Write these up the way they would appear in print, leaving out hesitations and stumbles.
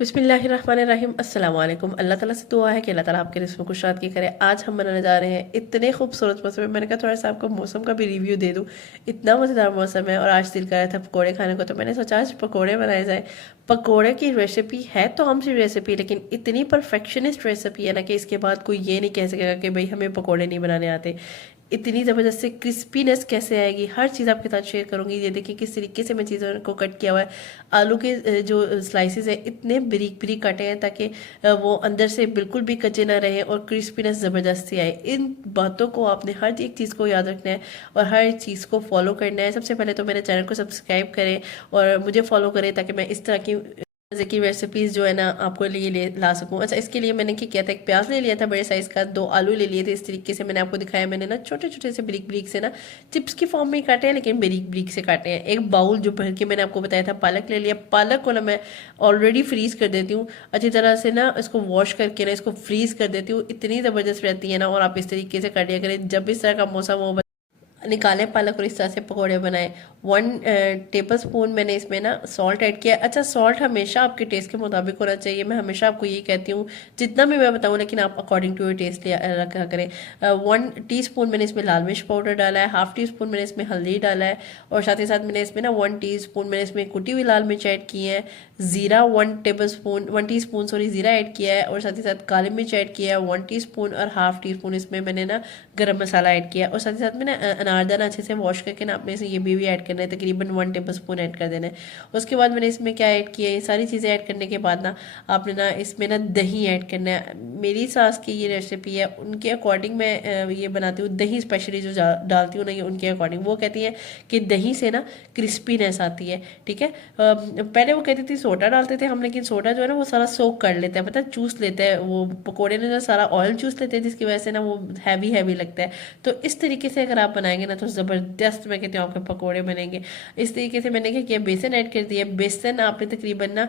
बिस्मिल्लाहिर्रहमानिर्रहीम अस्सलाम वालेकुम। अल्लाह ताला से दुआ है कि अल्लाह ताला आपके रिज़्क़ में खुशहाल की करे। आज हम बनाने जा रहे हैं इतने खूबसूरत मौसम में, मैंने कहा थोड़ा सा आपको मौसम का भी रिव्यू दे दूँ। इतना मज़ेदार मौसम है और आज दिल कर रहा था पकोड़े खाने को, तो मैंने सोचा आज पकोड़े बनाए जाए। पकोड़े की रेसिपी है तो हम सी रेसिपी, लेकिन इतनी परफेक्शनिस्ट रेसिपी है ना कि इसके बाद कोई ये नहीं कह सकेगा कि भाई हमें पकोड़े नहीं बनाने आते। इतनी ज़बरदस्त से क्रिस्पीनेस कैसे आएगी, हर चीज़ आपके साथ शेयर करूंगी। ये देखिए किस तरीके से मैं चीज़ों को कट किया हुआ है। आलू के जो स्लाइसेस है इतने बारीक बारीक काटे हैं ताकि वो अंदर से बिल्कुल भी कच्चे ना रहे और क्रिस्पीनेस ज़बरदस्त से आए। इन बातों को आपने हर एक चीज़ को याद रखना है और हर चीज़ को फॉलो करना है। सबसे पहले तो मेरे चैनल को सब्सक्राइब करें और मुझे फॉलो करें ताकि मैं इस तरह की मजे की रेसिपीज जो है ना आपको लिए ला सकूं। अच्छा, इसके लिए मैंने क्या किया था, एक प्याज ले लिया था बड़े साइज का, 2 आलू ले लिए थे। इस तरीके से मैंने आपको दिखाया, मैंने ना छोटे छोटे से ब्रिक ब्रिक से ना चिप्स की फॉर्म में ही काटे हैं, लेकिन ब्रिक ब्रिक से काटे हैं। एक बाउल जो भर के मैंने आपको बताया था पालक ले लिया। पालक को ना मैं ऑलरेडी फ्रीज कर देती हूँ अच्छी तरह से ना, इसको वॉश करके ना इसको फ्रीज कर देती हूँ। इतनी ज़बरदस्त रहती है ना। और आप इस तरीके से कर लिया करें जब इस तरह का मौसम हो, निकालें पालक और इस तरह से पकौड़े बनाएं। 1 टेबल स्पून मैंने इसमें ना सॉल्ट ऐड किया। अच्छा, सॉल्ट हमेशा आपके टेस्ट के मुताबिक होना चाहिए। मैं हमेशा आपको यही कहती हूँ, जितना भी मैं बताऊँ, लेकिन आप अकॉर्डिंग टू योर टेस्ट रखा करें। 1 टीस्पून मैंने इसमें लाल मिर्च पाउडर डाला है, हाफ टी स्पून मैंने इसमें हल्दी डाला है, और साथ ही साथ मैंने इसमें ना 1 टीस्पून मैंने इसमें कुटी हुई लाल मिर्च ऐड की है। ज़ीरा 1 टीस्पून सॉरी ज़ीरा ऐड किया है, और साथ ही साथ काली मिर्च ऐड किया है 1 टीस्पून, और हाफ टी स्पून इसमें मैंने ना गरम मसाला ऐड किया। और साथ ही साथ में ना अनारदाना अच्छे से वॉश करके ना आपने इसे ये भी ऐड करना है, तकरीबन 1 टेबल स्पून ऐड कर देना है। उसके बाद मैंने इसमें क्या ऐड किया, ये सारी चीज़ें ऐड करने के बाद ना आपने ना इसमें ना दही ऐड करना है। मेरी सास की ये रेसिपी है, उनके अकॉर्डिंग मैं ये बनाती हूँ। दही स्पेशली जो डालती हूँ ना, ये उनके अकॉर्डिंग। वो कहती है कि दही से ना क्रिस्पीनेस आती है, ठीक है। पहले वो कहती थी सोडा डालते थे हम, लेकिन सोडा जो है ना वो सारा सोक कर लेता है, पता है, चूस लेता है वो पकोड़े ने जो सारा ऑयल चूस लेते हैं, जिसकी वजह से ना वो हैवी हैवी लगता है। तो इस तरीके से अगर आप बनाएंगे ना तो ज़बरदस्त, मैं कहती हूँ, आपके पकोड़े बनेंगे। इस तरीके से मैंने क्या किया, बेसन ऐड कर दिया। बेसन आपने तकरीबन ना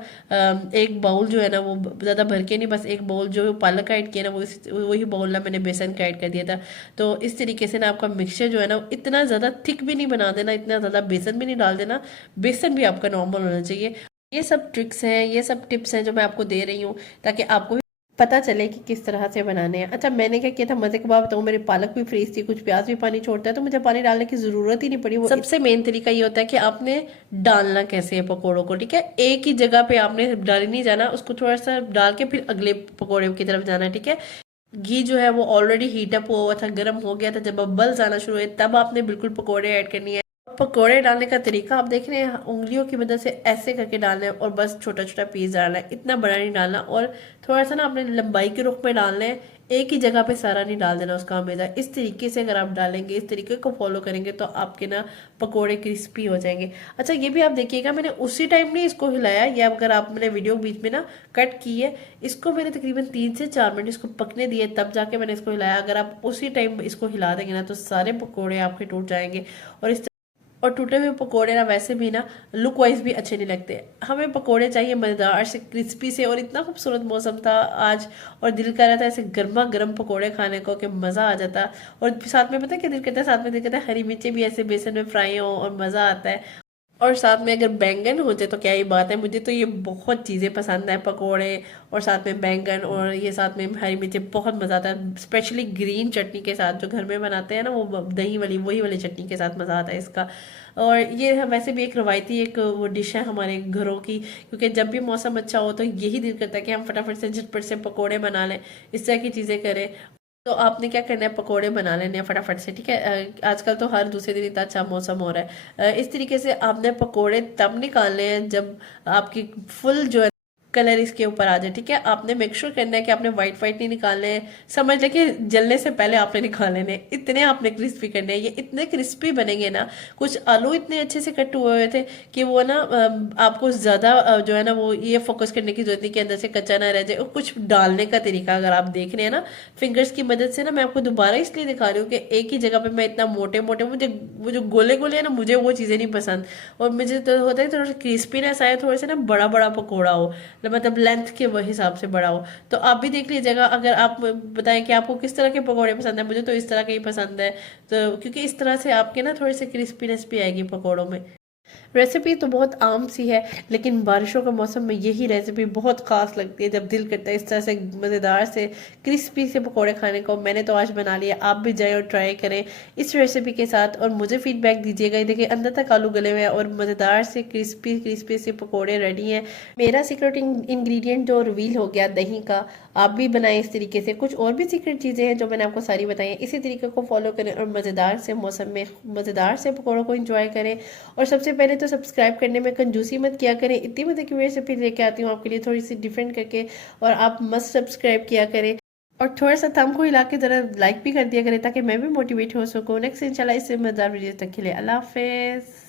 एक बाउल जो है ना वो ज़्यादा भर के नहीं, बस एक बाउल जो पालक का ऐड किया ना वो वही बाउल ना मैंने बेसन का ऐड कर दिया था। तो इस तरीके से ना आपका मिक्सचर जो है ना इतना ज़्यादा थिक भी नहीं बना देना, इतना ज़्यादा बेसन भी नहीं डाल देना। बेसन भी आपका नॉर्मल होना चाहिए। ये सब ट्रिक्स हैं, ये सब टिप्स हैं जो मैं आपको दे रही हूँ ताकि आपको भी पता चले कि किस तरह से बनाने हैं। अच्छा, मैंने क्या किया था, मजे के बाद बताऊँ, मेरी पालक भी फ्रीज थी, कुछ प्याज भी पानी छोड़ता है, तो मुझे पानी डालने की जरूरत ही नहीं पड़ी। वो सबसे मेन तरीका ये होता है कि आपने डालना कैसे है पकोड़ों को, ठीक है। एक ही जगह पे आपने डाल नहीं जाना, उसको थोड़ा सा डाल के फिर अगले पकोड़े की तरफ जाना, ठीक है। घी जो है वो ऑलरेडी हीट अप हुआ था, गर्म हो गया था। जब बबल्स आना शुरू हुए तब आपने बिल्कुल पकोड़े ऐड करनी है। पकोड़े डालने का तरीका आप देख रहे हैं, उंगलियों की मदद से ऐसे करके डालना है और बस छोटा छोटा पीस डालना है, इतना बड़ा नहीं डालना। और थोड़ा सा ना अपने लंबाई के रुख में डालना है, एक ही जगह पे सारा नहीं डाल देना उसका हमेशा। इस तरीके से अगर आप डालेंगे, इस तरीके को फॉलो करेंगे, तो आपके ना पकोड़े क्रिस्पी हो जाएंगे। अच्छा, ये भी आप देखिएगा, मैंने उसी टाइम नहीं इसको हिलाया, ये अगर आप, मैंने वीडियो बीच में ना कट की है, इसको मैंने तकरीबन 3 से 4 मिनट इसको पकने दिए, तब जाके मैंने इसको हिलाया। अगर आप उसी टाइम इसको हिला देंगे ना तो सारे पकोड़े आपके टूट जाएंगे। और इस और टूटे हुए पकोड़े ना वैसे भी ना लुक वाइज भी अच्छे नहीं लगते। हमें पकोड़े चाहिए मज़ेदार से, क्रिस्पी से। और इतना खूबसूरत मौसम था आज, और दिल कर रहा था ऐसे गर्मा गर्म पकोड़े खाने को कि मज़ा आ जाता। और साथ में पता है क्या दिल करता है, साथ में दिल करता है हरी मिर्ची भी ऐसे बेसन में फ्राई हो और मज़ा आता है। और साथ में अगर बैंगन हो जाए तो क्या ही बात है। मुझे तो ये बहुत चीज़ें पसंद है, पकोड़े और साथ में बैंगन और ये साथ में हरी मिर्ची, बहुत मज़ा आता है। स्पेशली ग्रीन चटनी के साथ जो घर में बनाते हैं ना, वो दही वाली, वही वाली चटनी के साथ मज़ा आता है इसका। और ये वैसे भी एक रवायती एक वो डिश है हमारे घरों की, क्योंकि जब भी मौसम अच्छा हो तो यही दिल करता है कि हम फटाफट से झटपट से पकोड़े बना लें, इस तरह की चीज़ें करें। तो आपने क्या करना है, पकोड़े बना लेने हैं फटाफट से, ठीक है। आजकल तो हर दूसरे दिन इतना अच्छा मौसम हो रहा है। इस तरीके से आपने पकोड़े तब निकालने हैं जब आपकी फुल जो है कलर इसके ऊपर आ जाए, ठीक है। आपने मेक श्योर करना है कि आपने वाइट वाइट नहीं निकालने हैं, समझ लें कि जलने से पहले आपने निकाल लेने हैं। इतने आपने क्रिस्पी करने हैं, ये इतने क्रिस्पी बनेंगे ना। कुछ आलू इतने अच्छे से कट हुए हुए थे कि वो ना आपको ज़्यादा जो है ना वो ये फोकस करने की जरूरत नहीं कि अंदर से कच्चा ना रह जाए। और कुछ डालने का तरीका अगर आप देख रहे हैं ना फिंगर्स की मदद से ना, मैं आपको दोबारा इसलिए दिखा रही हूँ कि एक ही जगह पे मैं इतना मोटे मोटे, मुझे वो जो गोले गोले है ना, मुझे वो चीज़ें नहीं पसंद। और मुझे तो होता है थोड़ा सा क्रिस्पीनेस आए, थोड़ा सा ना बड़ा बड़ा पकौड़ा हो, मतलब लेंथ के वही हिसाब से बड़ा हो। तो आप भी देख लीजिएगा, अगर आप बताएं कि आपको किस तरह के पकौड़े पसंद है। मुझे तो इस तरह के ही पसंद है, तो क्योंकि इस तरह से आपके ना थोड़ी सी क्रिस्पीनेस भी आएगी पकौड़ों में। रेसिपी तो बहुत आम सी है, लेकिन बारिशों के मौसम में यही रेसिपी बहुत ख़ास लगती है, जब दिल करता है इस तरह से मज़ेदार से क्रिस्पी से पकोड़े खाने को। मैंने तो आज बना लिया, आप भी जाएं और ट्राई करें इस रेसिपी के साथ और मुझे फीडबैक दीजिएगा। ये देखिए अंदर तक आलू गले हुए हैं और मज़ेदार से क्रिस्पी क्रिस्पी से पकौड़े रेडी हैं। मेरा सीक्रेट इंग्रेडिएंट जो रिवील हो गया दही का, आप भी बनाएं इस तरीके से। कुछ और भी सीक्रेट चीज़ें हैं जो मैंने आपको सारी बताई हैं, इसी तरीके को फॉलो करें और मज़ेदार से मौसम में मज़ेदार से पकौड़ों को इंजॉय करें। और सबसे पहले तो सब्सक्राइब करने में कंजूसी मत किया करें, इतनी मज़े की रेसिपी लेके आती हूँ आपके लिए थोड़ी सी डिफरेंट करके, और आप मस्त सब्सक्राइब किया करें और थोड़ा सा थंब को हिला के ज़रा लाइक भी कर दिया करें ताकि मैं भी मोटिवेट हो सकूँ नेक्स्ट इंशाल्लाह इससे मज़ेदार वीडियो तक के लिए। अल्लाह हाफिज़।